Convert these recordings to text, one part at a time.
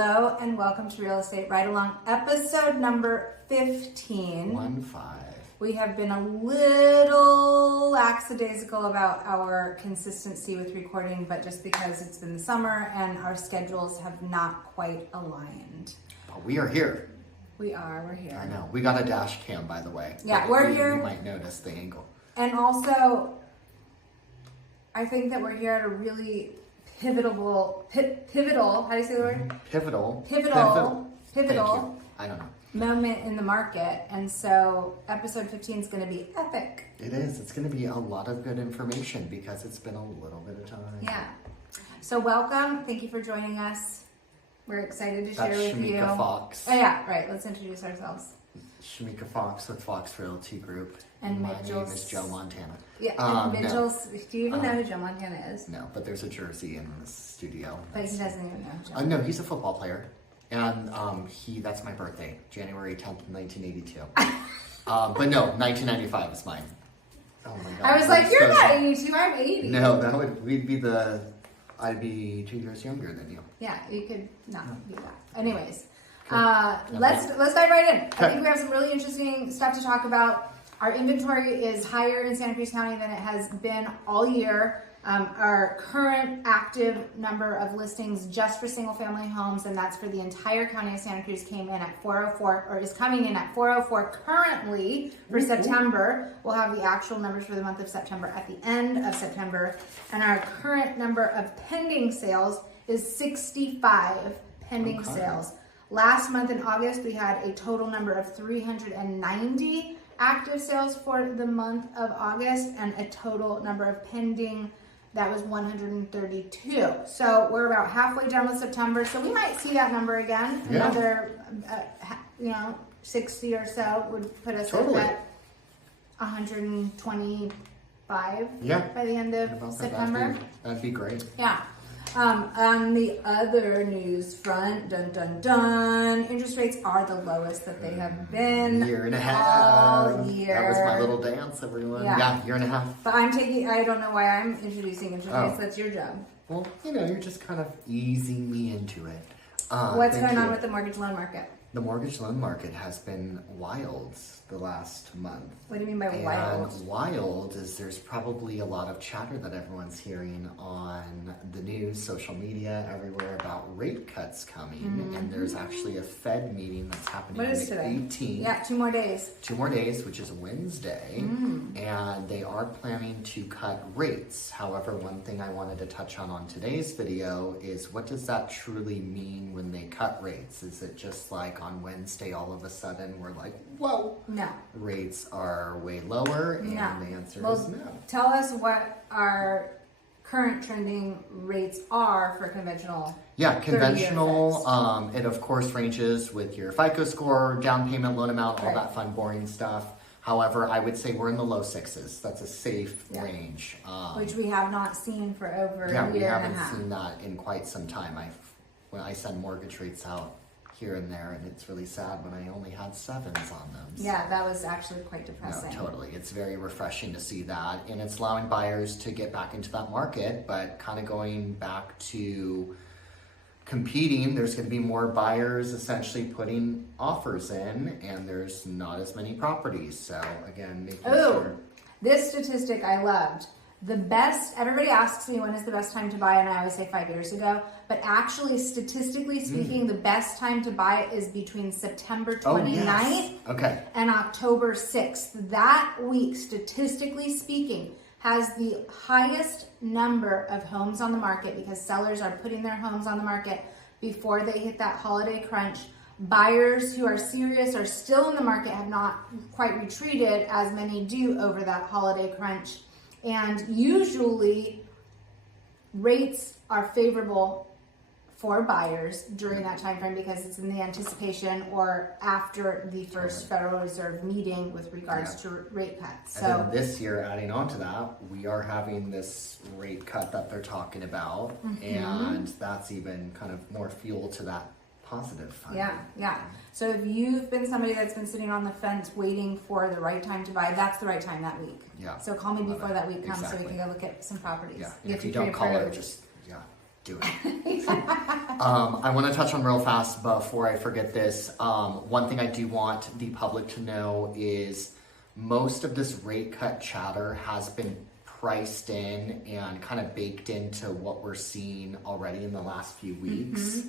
Hello and welcome to Real Estate Ride Along, episode number 15. 15. We have been a little lackadaisical about our consistency with recording, but just because it's been the summer and our schedules have not quite aligned. But we are here. We're here. I know. We got a dash cam, by the way. Yeah, we're here. You might notice the angle. And also, I think that we're here at a really pivotal, how do you say the word? Pivotal. Thank you. I don't know. Moment in the market, and so episode 15 is going to be epic. It is. It's going to be a lot of good information because it's been a little bit of time. Yeah. So welcome. Thank you for joining us. We're excited to share with you. Shemeika Fox. Oh yeah, right. Let's introduce ourselves. Shemeika Fox with Fox Realty Group. And my Mitchell's. name is Joe Montana. Yeah, and Mitchell's. No. Do you even know who Joe Montana is? No, but there's a jersey in the studio. But he doesn't even know Joe. No, he's a football player. And that's my birthday, January 10th, 1982. But no, 1995 is mine. Oh my God. I was like, you're not 82, I'm 80. No, I'd be 2 years younger than you. Yeah, you could not be that. Anyways, let's dive right in. I think we have some really interesting stuff to talk about. Our inventory is higher in Santa Cruz County than it has been all year. Our current active number of listings just for single family homes, and that's for the entire county of Santa Cruz, came in at 404, or is coming in at 404 currently for September. We'll have the actual numbers for the month of September at the end of September. And our current number of pending sales is 65 pending sales. Last month in August, we had a total number of 390 active sales for the month of August, and a total number of pending, that was 132. So we're about halfway done with September. So we might see that number again. Yeah. Another, 60 or so would put us at 125 by the end of September. That'd be great. Yeah. On the other news front, dun dun dun, interest rates are the lowest that they have been Year and a half. all year. That was my little dance, everyone. Yeah, year and a half. But I don't know why I'm introducing interest rates. That's your job. Well, you're just kind of easing me into it. What's going on with the mortgage loan market? The mortgage loan market has been wild the last month. What do you mean by wild? And wild is there's probably a lot of chatter that everyone's hearing on the news, social media, everywhere about rate cuts coming. Mm-hmm. And there's actually a Fed meeting that's happening on the 18th. Yeah, 2 more days. 2 more days, which is a Wednesday. And they are planning to cut rates. However, one thing I wanted to touch on today's video is, what does that truly mean when they cut rates? Is it just like on Wednesday all of a sudden we're like, whoa? No. Rates are way lower, and the answer is no. Tell us what our current trending rates are for conventional. Yeah, conventional. It of course ranges with your FICO score, down payment, loan amount, all that fun, boring stuff. However, I would say we're in the low 6s. That's a safe range. Which we have not seen for over a year and a half. Yeah, we haven't seen that in quite some time. When I send mortgage rates out here and there, and it's really sad when I only had 7s on them. So. Yeah, that was actually quite depressing. No, totally. It's very refreshing to see that, and it's allowing buyers to get back into that market, but kind of going back to competing, there's going to be more buyers essentially putting offers in, and there's not as many properties. So again, making sure. This statistic I loved. Everybody asks me when is the best time to buy, and I always say 5 years ago, but actually statistically speaking, the best time to buy is between September 29th and October 6th. That week, statistically speaking, has the highest number of homes on the market because sellers are putting their homes on the market before they hit that holiday crunch. Buyers who are serious are still in the market, have not quite retreated as many do over that holiday crunch. And usually rates are favorable for buyers during that time frame because it's in the anticipation or after the first Federal Reserve meeting with regards to rate cuts. So and then this year, adding on to that, we are having this rate cut that they're talking about, and that's even kind of more fuel to that positive finding. Yeah. So if you've been somebody that's been sitting on the fence waiting for the right time to buy, that's the right time that week. Yeah. So call me before that week comes so we can go look at some properties. Yeah. And if you don't call it, just do it. I want to touch on real fast before I forget this. One thing I do want the public to know is most of this rate cut chatter has been priced in and kind of baked into what we're seeing already in the last few weeks.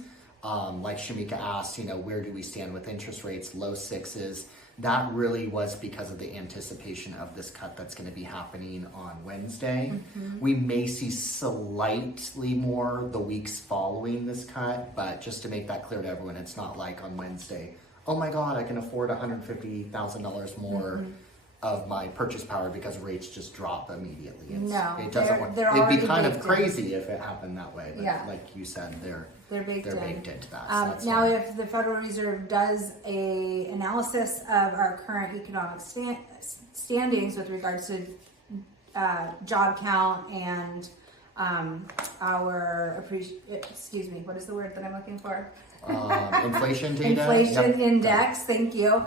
Like Shemeika asked, where do we stand with interest rates, low sixes? That really was because of the anticipation of this cut that's going to be happening on Wednesday. We may see slightly more the weeks following this cut, but just to make that clear to everyone, it's not like on Wednesday, oh my God, I can afford $150,000 more of my purchase power because rates just drop immediately. No, it doesn't work. It'd be kind of crazy if it happened that way, but like you said, they're baked into that. So that's now, if the Federal Reserve does a analysis of our current economic standings with regards to job count and our what is the word that I'm looking for? Inflation data. Inflation index. Thank you.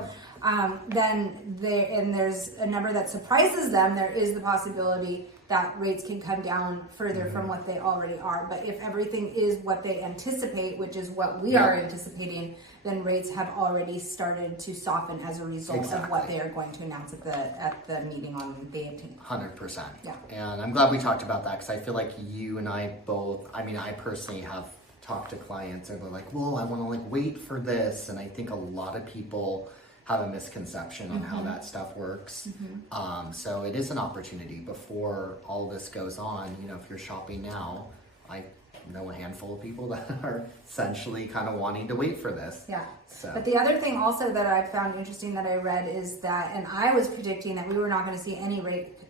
Then there's a number that surprises them. There is the possibility that rates can come down further from what they already are. But if everything is what they anticipate, which is what we are anticipating, then rates have already started to soften as a result of what they are going to announce at the meeting on May 18th. 100%. Yeah. And I'm glad we talked about that because I feel like you and I both, I personally have talked to clients and they're like, well, I want to wait for this. And I think a lot of people have a misconception on how that stuff works. So it is an opportunity before all this goes on. If you're shopping now, I know a handful of people that are essentially kind of wanting to wait for this. Yeah. So. But the other thing also that I found interesting that I read is that, and I was predicting that we were not going to see any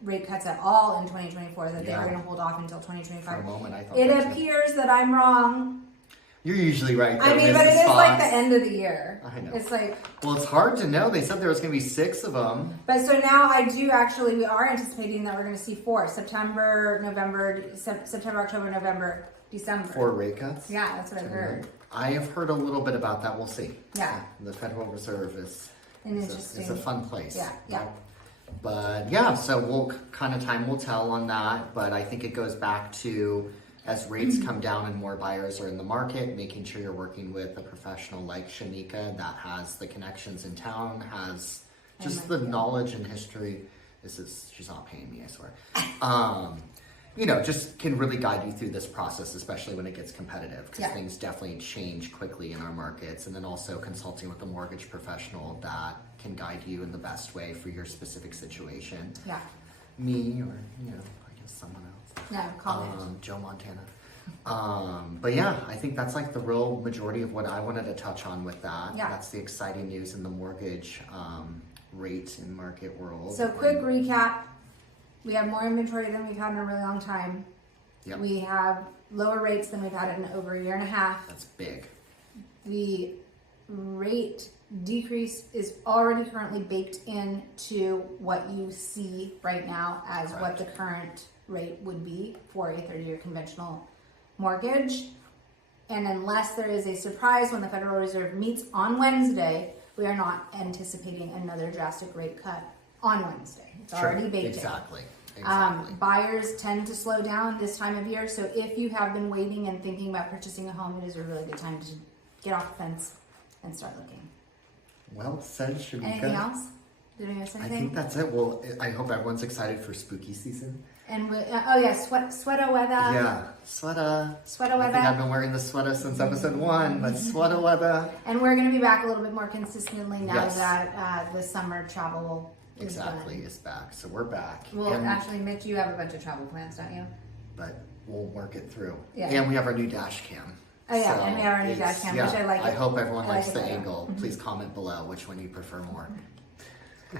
rate cuts at all in 2024, that they were going to hold off until 2025. For a moment, I thought it appears that I'm wrong. You're usually right. But it is like the end of the year. I know. It's like. Well, it's hard to know. They said there was going to be 6 of them. But so now we are anticipating that we're going to see 4: September, October, November, December. 4 rate cuts? Yeah, that's what I've heard. I have heard a little bit about that. We'll see. Yeah. The Federal Reserve is interesting. it's a fun place. Yeah. But so time will tell on that. But I think it goes back to, as rates come down and more buyers are in the market, making sure you're working with a professional like Shemeika that has the connections in town, has just the knowledge and history. She's not paying me, I swear. Just can really guide you through this process, especially when it gets competitive, because things definitely change quickly in our markets. And then also consulting with a mortgage professional that can guide you in the best way for your specific situation. Yeah. Me or, I guess someone else. Yeah, comment. Joe Montana. But I think that's the real majority of what I wanted to touch on with that. Yeah. That's the exciting news in the mortgage rate and market world. So quick recap. We have more inventory than we've had in a really long time. Yep. We have lower rates than we've had in over a year and a half. That's big. The rate decrease is already currently baked into what you see right now as what the current rate would be for a 30-year conventional mortgage. And unless there is a surprise when the Federal Reserve meets on Wednesday, we are not anticipating another drastic rate cut on Wednesday. It's already baked in. Exactly. Buyers tend to slow down this time of year, so if you have been waiting and thinking about purchasing a home, it is a really good time to get off the fence and start looking. Well said, Shemeika. Anything else? Did I miss anything? I think that's it. Well, I hope everyone's excited for spooky season. And sweater weather. Yeah, sweater. Sweater I weather. think I've been wearing the sweater since episode 1, but sweater weather. And we're going to be back a little bit more consistently now Yes. that the summer travel is is back. So we're back. Well, actually, Mitch, you have a bunch of travel plans, don't you? But we'll work it through. Yeah. And we have our new dash cam. Oh yeah, and we have our new dash cam, which I like. I hope everyone likes it the better. angle. Please comment below which one you prefer more.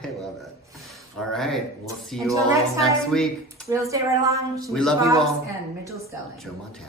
I love it. All right, we'll see you Until all next next time. week. Real estate right along. We love you Fox all. And Mitchell Stelling. Joe Montana.